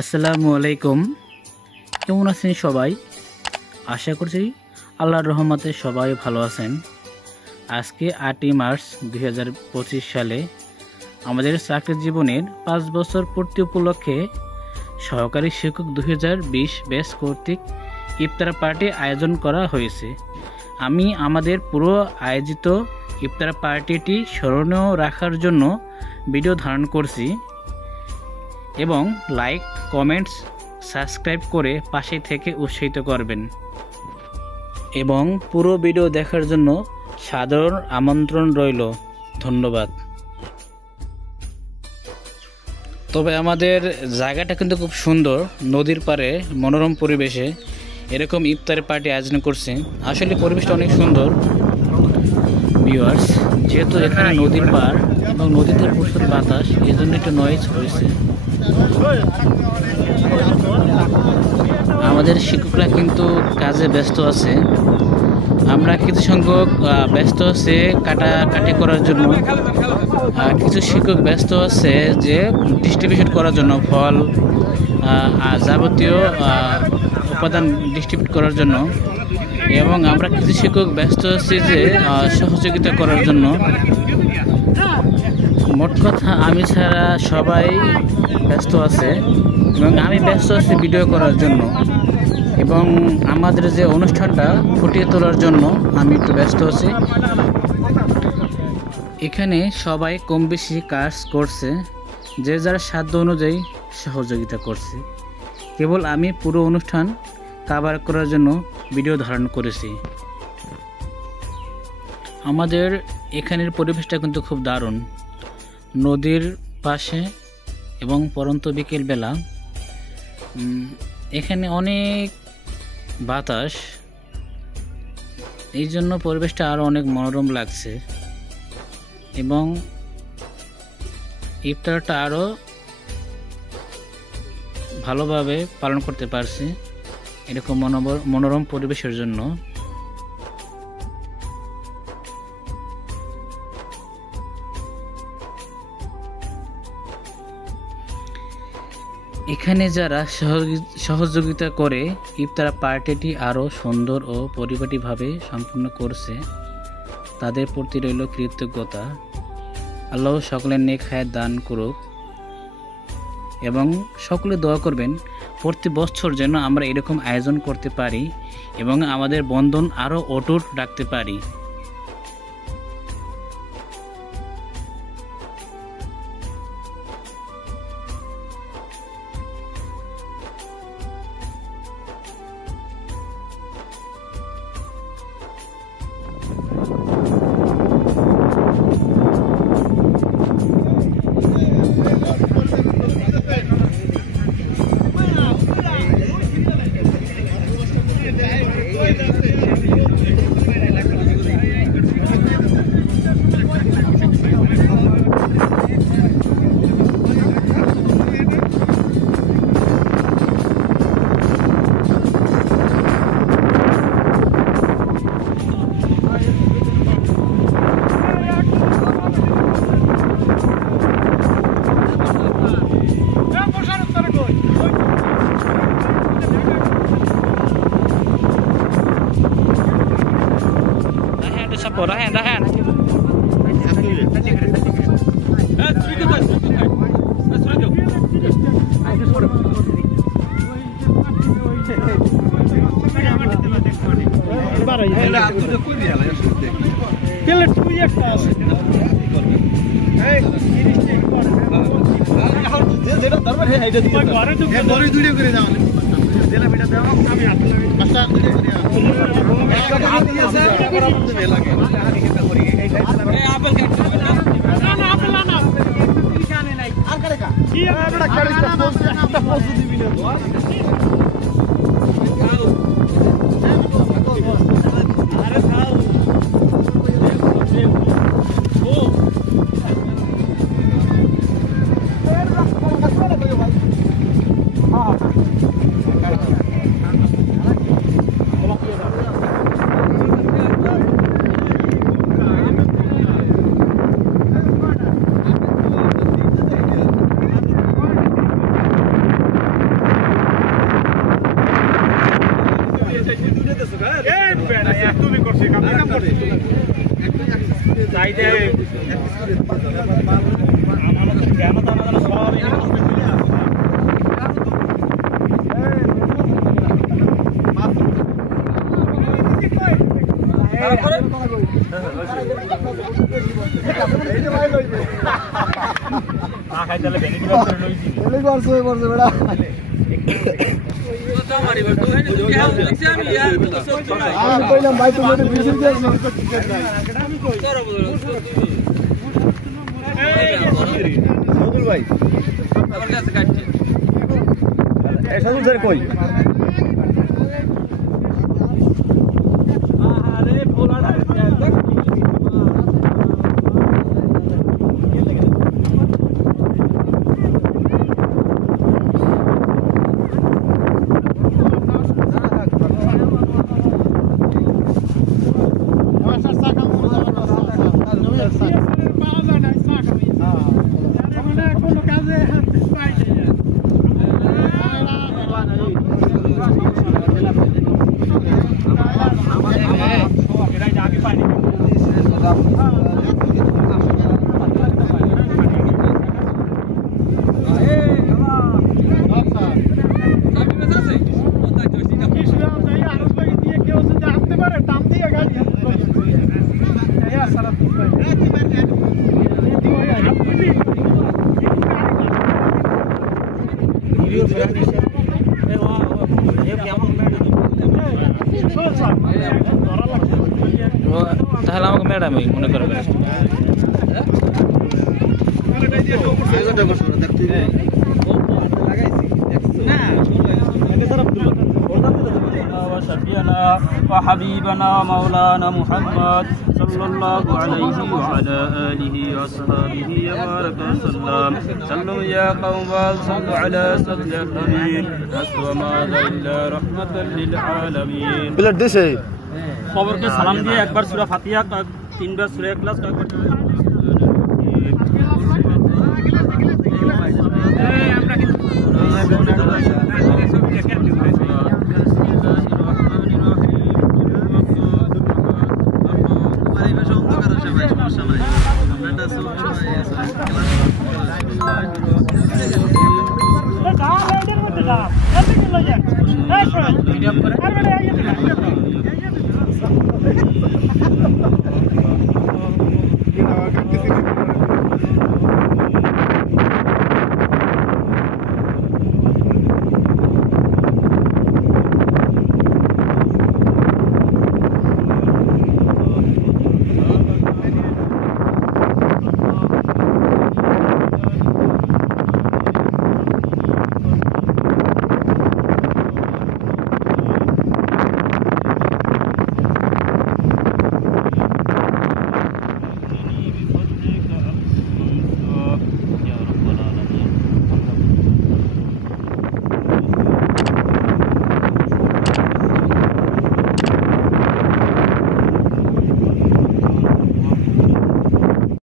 আসসালামু আলাইকুম। কেমন আছেন সবাই? আশা করছি আল্লাহর রহমতে সবাই ভালো আছেন। আজকে 8ই মার্চ 2025 সালে আমাদের চাকরি জীবনের 5 বছর পূর্তি উপলক্ষে সহকারী শিক্ষক 2020 ব্যাচ কর্তৃক ইফতার পার্টি আয়োজন করা হয়েছে। আমি আমাদের পুরো আয়োজিত ইফতার পার্টিটি স্মরণীয় রাখার জন্য ভিডিও ধারণ করছি এবং লাইক, কমেন্টস, সাবস্ক্রাইব করে পাশে থেকে উৎসাহিত করবেন এবং পুরো ভিডিও দেখার জন্য সাধারণ আমন্ত্রণ রইল। ধন্যবাদ। তবে আমাদের জায়গাটা কিন্তু খুব সুন্দর, নদীর পাড়ে মনোরম পরিবেশে এরকম ইফতারের পার্টি আয়োজন করছে। আসলে পরিবেশটা অনেক সুন্দর ভিউয়ার্স, যেহেতু এখানে নদীর পাড় এবং নদীতে প্রচুর বাতাস, এই জন্য একটু নয়েজ হয়েছে। আমাদের শিক্ষকরা কিন্তু কাজে ব্যস্ত আছে, আমরা কিছু সংখ্যক ব্যস্ত আছে কাটাকাটি করার জন্য, কিছু শিক্ষক ব্যস্ত আছে যে ডিস্ট্রিবিউশন করার জন্য, ফল যাবতীয় উপাদান ডিস্ট্রিবিউট করার জন্য, এবং আমরা কিছু শিক্ষক ব্যস্ত আছি যে সহযোগিতা করার জন্য। মোট কথা আমি ছাড়া সবাই ব্যস্ত আছে এবং আমি ব্যস্ত আছি ভিডিও করার জন্য এবং আমাদের যে অনুষ্ঠানটা ফুটিয়ে তোলার জন্য আমি একটু ব্যস্ত আছি। এখানে সবাই কম বেশি কাজ করছে, যে যার সাধ্য অনুযায়ী সহযোগিতা করছে। কেবল আমি পুরো অনুষ্ঠান কভার করার জন্য ভিডিও ধারণ করেছি। আমাদের এখানের পরিবেশটা কিন্তু খুব দারুণ, নদীর পাশে এবং পরন্ত বিকেলবেলা এখানে অনেক বাতাস, এই জন্য পরিবেশটা আরও অনেক মনোরম লাগছে এবং ইফতারটা আরও ভালোভাবে পালন করতে পারছি এরকম মনোরম পরিবেশের জন্য। এখানে যারা সহযোগিতা করে ইফতার পার্টিটি আরও সুন্দর ও পরিপাটিভাবে সম্পূর্ণ করছে, তাদের প্রতি রইল কৃতজ্ঞতা। আল্লাহ সকলের নেক হায়াত দান করুক এবং সকলে দোয়া করবেন প্রতি বছর যেন আমরা এরকম আয়োজন করতে পারি এবং আমাদের বন্ধন আরও অটুট রাখতে পারি। Dahan. তাহলে আমাকে ম্যাডামই মনে করবেন। وحبيبنا ومولانا محمد صلى الله عليه وعلى آله وصحبه وبارك وسلم. صلوا يا قوم صلوا على سيد الأمين أسوى ماذا إلا رحمة للعالمين. খবরকে সালাম দিয়ে একবার সূরা ফাতিহা, তিনবার সূরা ইখলাস,